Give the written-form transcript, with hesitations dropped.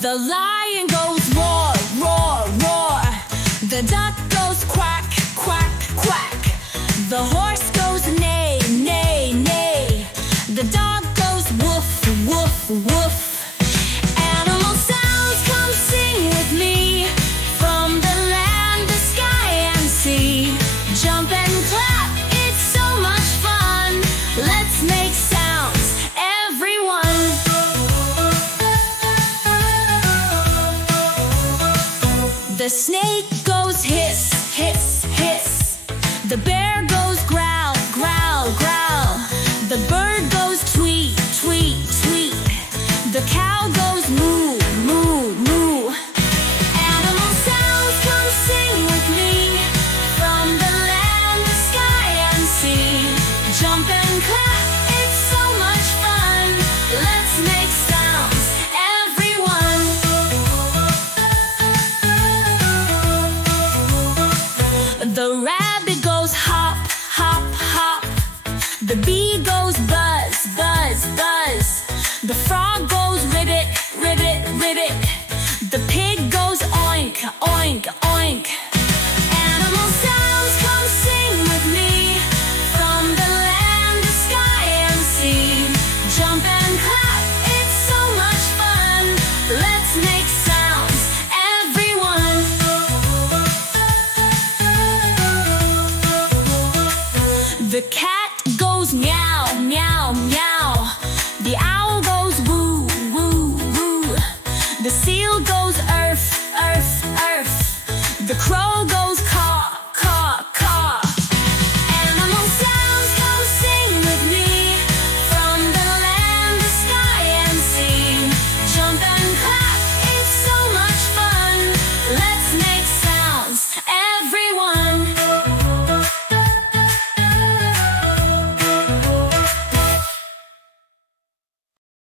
The lion goes roar, roar, roar. The duck goes quack, quack, quack. The horse goes neigh, neigh, neigh. The dog goes woof, woof, woof. Animal sounds, come sing with me. From the land, the sky and sea. Jump and clap, it's so much fun. Let's make sounds, everyone. The snake goes hiss, hiss, hiss. The bear goes growl, growl, growl. The bird goes tweet, tweet, tweet. The cow goes moo, moo, moo. Animal sounds, come sing with me. From the land, the sky and sea. Jump and clap, it's so much fun. Let's make sounds, everyone. The rabbit goes hop, hop, hop. The bee goes buzz, buzz, buzz. The frog goes ribbit, ribbit, ribbit. The pig goes oink, oink, oink. Animal sounds, come sing with me. From the land, the sky and sea. Jump and clap, it's so much fun. Let's make sounds, everyone. The cat goes meow, meow, meow. The owl goes woo, woo, woo. The seal goes earth, earth, earth. The crow